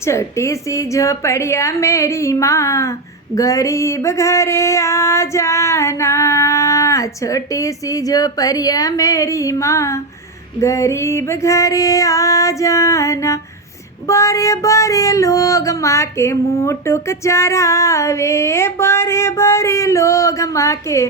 छोटी सी झोपड़िया मेरी माँ, गरीब घरे आ जाना। छोटी सी झोपड़िया मेरी माँ, गरीब घरे आ जाना। बड़े बड़े लोग माँ के मुटुक चढ़ावे, बड़े बड़े लोग माँ के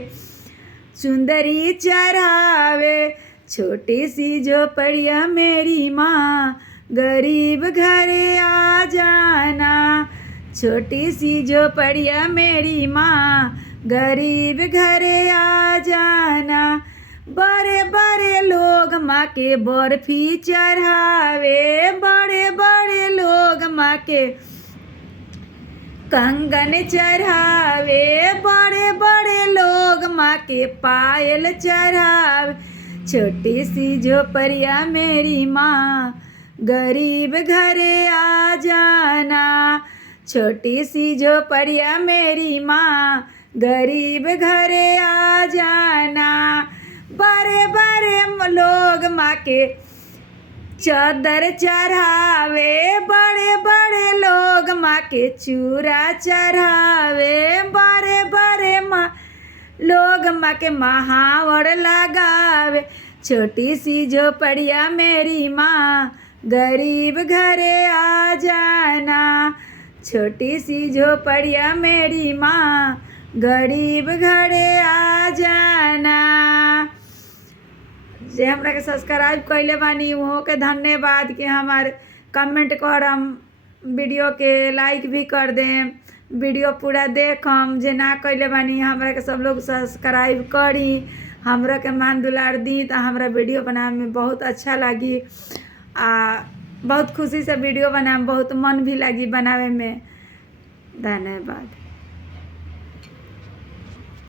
सुंदरी चढ़ावे। छोटी सी झोपड़िया मेरी माँ, गरीब घरे आ जाना। छोटी सी झोपड़िया मेरी माँ, गरीब घरे आ जाना। बड़े बड़े लोग माँ के बर्फी चढ़ावे, बड़े बड़े लोग माँ के कंगन चढ़ावे, बड़े बड़े लोग माँ के पायल चढ़ावे। छोटी सी झोपड़िया मेरी माँ, गरीब घरे आ जाना। छोटी सी झोपड़िया मेरी माँ, गरीब घरे आ जाना। बड़े बड़े लोग माँ के चादर चढ़ावे, बड़े बड़े लोग माँ के चूड़ा चढ़ावे। बड़े बड़े लोग माँ के महावर लगावे। छोटी सी झोपड़िया मेरी माँ, गरीब घरे आ जाना। छोटी सी झोपड़िया मेरी माँ, गरीब घरे आ जाना। जे हमरा के सब्सक्राइब कइले बानी उहो के धन्यवाद कि हमारे कमेंट करम, वीडियो के लाइक भी कर देम, वीडियो पूरा देखम। जे ना कइले बानी हमरा के सब लोग सब्सक्राइब करी, हमरा के मान दुलार दी तो हमरा वीडियो बनावे में बहुत अच्छा लगी। बहुत खुशी से वीडियो बनाम, बहुत मन भी लगी बनावे में। धन्यवाद।